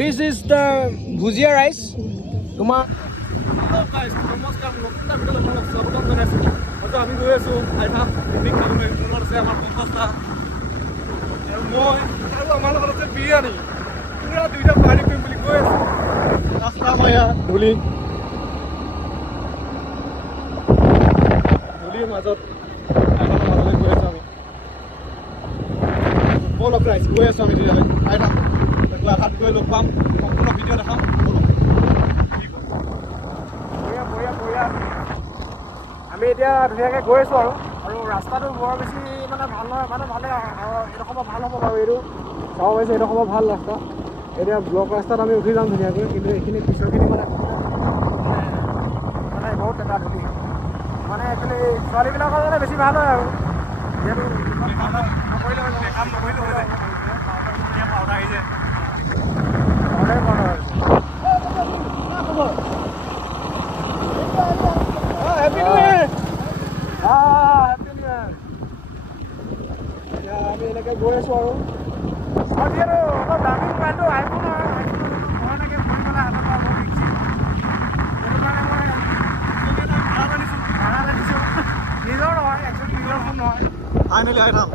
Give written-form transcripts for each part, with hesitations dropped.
This is the bhujia rice. Tuma. আমি গৈ আছোঁ আইঠা পিকনিক খাবলৈ লগত আছে আমাৰ পঞ্চাছটা আৰু মই আৰু আমাৰ লগত আছে বিৰিয়ানী পুৰা দুইটা পাৰ্টি কৰিম বুলি কৈ আছোঁ ৰাস্তা আমাৰ ইয়াত ধূলিৰ মাজত মাজলৈ গৈ আছোঁ আমি বল অফ ৰাইচ গৈ আছোঁ আমি তেতিয়ালৈ আইঠা হাত গৈ লগ পাম সম্পূৰ্ণ ভিডিঅ' দেখাম আমি এতিয়া ধুনীয়াকৈ গৈ আছোঁ আৰু ৰাস্তাটো বৰ বেছি মানে ভাল নহয় মানে ভালে এইটো সময় ভাল হ'ব বাৰু এইটো চাব পাৰিছে এইটো সময় ভাল ৰাস্তা এতিয়া ব্লক ৰাস্তাত আমি উঠি যাম ধুনীয়াকৈ কিন্তু এইখিনি পিছৰখিনি মানে বহুত এটা ধুনীয়া মানে একচুৱেলি ছোৱালীবিলাকৰ মানে বেছি ভাল হয় আৰু যিহেতু কাম নকৰিলে হৈ যায় পাউডাৰ আহি যায় Happy New Year! Happy New Year! আমি এনেকৈ গৈ আছোঁ আৰু যিহেতু অলপ দামী মোবাইলটো আইফোন ঘৰ এনেকৈ ফুৰি পেলাই হাতত পৰা বহুত শিকিছোঁ সেইটো কাৰণে মই ভাড়া আনিছোঁ নিজৰ নহয় একচুৱেলি নিজৰ ফোন নহয় ফাইনেলি আহি থাম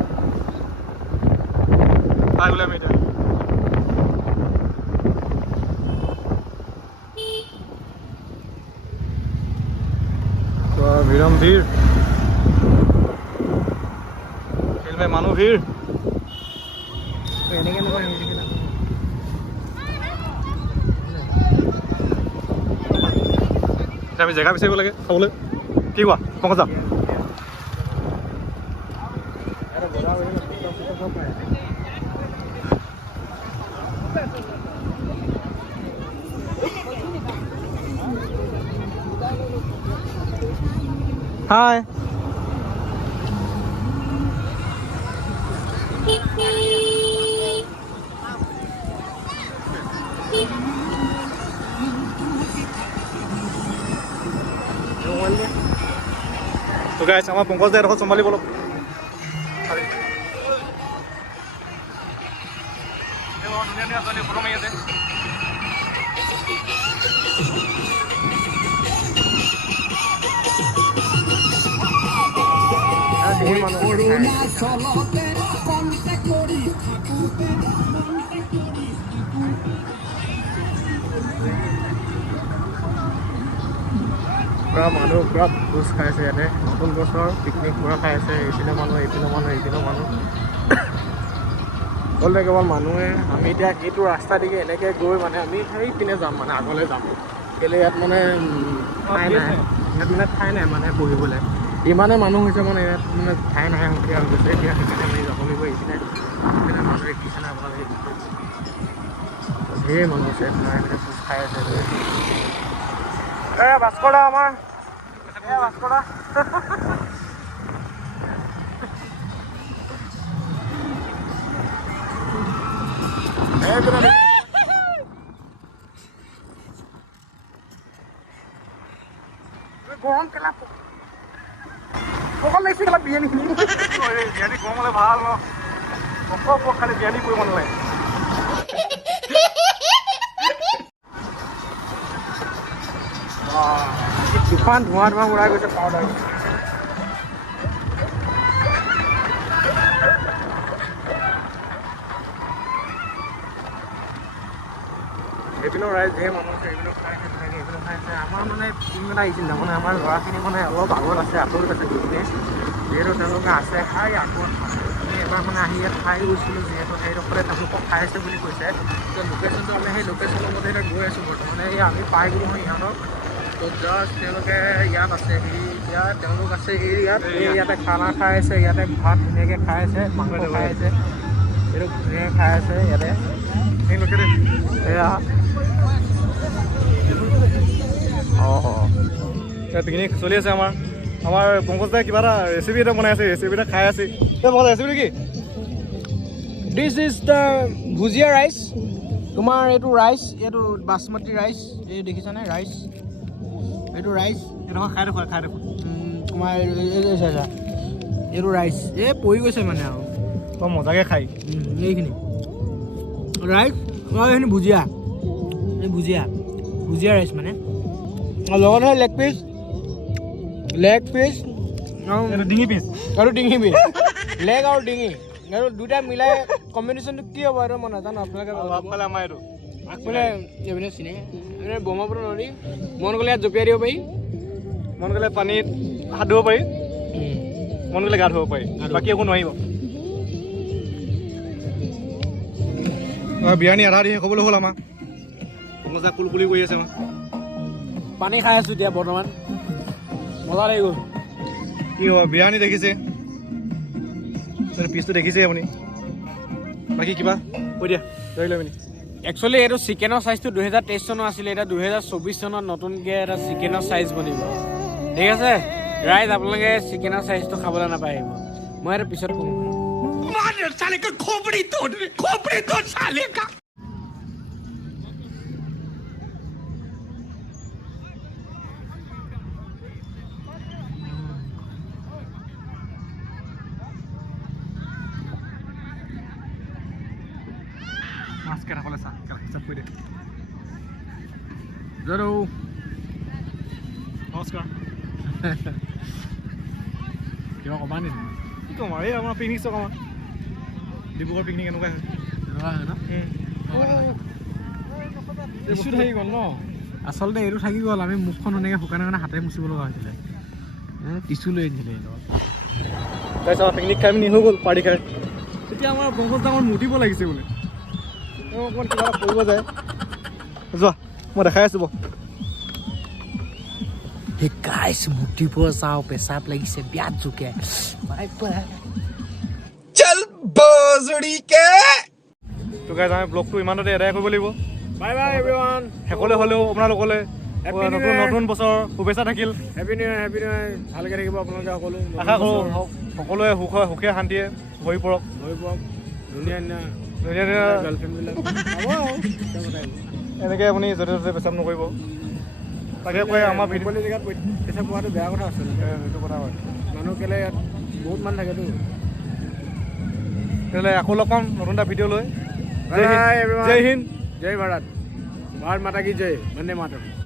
পাই গ'লে আমি এতিয়া বিৰম ভিৰ ফিল্মে মানুহ ভিৰ এনেকৈ নহয় এতিয়া আমি জেগা বিচাৰিব লাগে খাবলৈ কি কোৱা পংকজ দা Hi. So guys, আমাৰ পংকজ দাই এডোখৰ চম্ভালিব অলপ ধুনীয়া ছোৱালী ফটো মাৰি আছে পুৰা মানুহ পুৰা ভোজ খাইছে ইয়াতে নতুন বছৰ পিকনিক পুৰা খাই আছে এইপিনে মানুহ এইপিনে মানুহ গ'লে কেৱল মানুহে আমি এতিয়া এইটো ৰাস্তা দিকে এনেকৈ গৈ মানে আমি সেইপিনে যাম মানে আগলৈ যাম কেলৈ ইয়াত মানে ঠাই নাই মানে বহিবলৈ ইমানে মানুহ হৈছে মানে ইয়াত মানে ঠাই নাই সন্ধিয়া হৈ গৈছে এতিয়া সেইকাৰণে আমি যাব লাগিব এইপিনে মানুহ দেখিছে নাই আপোনালোকে ধেৰ মানুহ আছে এইপিনে ভোজ খাই আছে ভাস্কৰদা আমাৰ ভাস্কৰদা গৰম কেলা অকল লাগিছে কেলা বিৰিয়ানীখিনি বিৰিয়ানী গৰম হ'লে ভাল ন খালি বিৰিয়ানী কৰিব নালাগে তুফান ধোঁৱা উৰাই গৈছে পাউডাৰ এইপিনেও ৰাইজ ধেৰ মানুহ আছে এইপিনেও খাইছে তেনেকৈ এইপিনেও খাইছে আমাৰ মানে টিমকেইটা আহিছিল তাৰমানে আমাৰ ল'ৰাখিনি মানে অলপ আগত আছে আঁতৰত আছে গতিকে যিহেতু তেওঁলোকে আছে খাই আগত আমি এবাৰ মানে আহি ইয়াত খাই গৈছিলোঁ যিহেতু সেইডোখৰতে তেওঁলোকক খাই আছে বুলি কৈছে তো লোকেশ্যনটো আমি সেই লোকেশ্যনৰ মতে এতিয়া গৈ আছোঁ বৰ্তমানে এই আমি পাই গ'লোঁ হয় ইহঁতক তো জাষ্ট তেওঁলোকে ইয়াত আছে ইয়াত তেওঁলোক আছে ইয়াত ইয়াতে খানা খাই আছে ইয়াতে ভাত ধুনীয়াকৈ খাই আছে মাংস খাই আছে এইটো ধুনীয়াকৈ খাই আছে ইয়াতে তেওঁলোকে এয়া পিকনিক চলি আছে আমাৰ পংকজ দাই কিবা এটা ৰেচিপি এটা বনাই আছে ৰেচিপি এটা খাই আছে ৰেচিপি কি this is the bhujia rice তোমাৰ এইটো ৰাইচ এইটো বাসমতি ৰাইচ এই দেখিছানে ৰাইচ এইটো ৰাইচ এইডোখৰ খাই দেখুৱা তোমাৰ এইটো ৰাইচ এই পৰি গৈছে মানে আৰু তই মজাকৈ খাই এইখিনি ৰাইচ আৰু এইখিনি ভুজিয়া ভুজিয়া ৰাইচ মানে লগত হয় লেগ পিচ ডিঙি পিচ আৰু ডিঙি পিচ লেগ আৰু ডিঙি আৰু দুটা মিলাই কম্বিনেশ্যনটো কি হ'ব আৰু মই নাজানো আপোনালোকে আগফালে আমাৰ এইটো আগফালে এইপিনে চিনে এইপিনে ব্ৰহ্মপুত্ৰ নদী মন গ'লে ইয়াত জঁপিয়াই দিব পাৰি মন গ'লে পানীত হাত ধুব পাৰি মন গ'লে গা ধুব পাৰি বাকী একো নোৱাৰিব বিৰিয়ানী আধা দি ক'বলৈ হ'ল আমাৰ মজা কুলকুলি কৰি আছে আমাৰ পানী খাই আছোঁ এতিয়া বৰ্তমান মজা লাগি গ'ল কি হ'ব বিৰিয়ানী দেখিছে পিচটো দেখিছে আপুনি বাকী কিবা কৈ দিয়া ধৰি লৈ পিনি একচুৱেলি এইটো চিকেনৰ চাইজটো 2023 চনৰ আছিলে এতিয়া 2024 চনত নতুনকৈ এটা চিকেনৰ চাইজ বনিব ঠিক আছে ৰাইজ আপোনালোকে চিকেনৰ চাইজটো খাবলৈ নাপায় মই এইটো পিছত ক'ম মাছ কেইটা ক'লে চা হিচাপ কৰি দে নমস্কাৰ কিবা ক'বা নেকি কি ক'ম আৰু এই আমাৰ পিকনিক চক আমাৰ ডিব্ৰুগড় পিকনিক এনেকুৱাই হয় টিচু থাকি গ'ল ন আচলতে এইটো থাকি গ'ল আমি মুখখন এনেকৈ শুকানে কাৰণে হাতে মুচিব লগা হৈছিলে টিচু লৈ আনিছিলে তাৰপিছত আমাৰ পিকনিক খাই পিনি হৈ গ'ল পাৰ্টি খাই তেতিয়া আমাৰ পংকজ ডাঙৰ মুতিব লাগিছে বোলে অকণমান কিবা এটা কৰিব যায় যোৱা মই দেখাই আছোঁ বাৰু সেই গাইছ মুতিব যাওঁ পেচাব লাগিছে বিয়াত জোকে তো গাইজ আমি ব্লগটো ইমানতে এদায় কৰিব লাগিব বাই বাই এভৰিৱান শেষলৈ হ'লেও আপোনালোকলৈ নতুন বছৰ শুভেচ্ছা থাকিল হেপী নিউ ইয়াৰ ভালকৈ থাকিব আপোনালোকে সকলো আশা কৰোঁ সকলোৱে সুখে শান্তিয়ে ভৰি পৰক ধুনীয়া গাৰ্লফ্ৰেণ্ডবিলাক এনেকৈ আপুনি য'তে ত'তে পেচাব নকৰিব তাকে কয় আমাৰ ভিডিঅ' জেগাত পেচাব পোৱাটো বেয়া কথা আছিলে সেইটো কথা হয় মানুহ কেলে ইয়াত বহুত মানুহ থাকেতো তেতিয়াহ'লে আকৌ লগ পাম নতুন এটা ভিডিঅ' লৈ জয় হিন্দ জয় হিন্দ জয় ভাৰত ভাৰত মাতা কি জয় বন্দে মাতৰম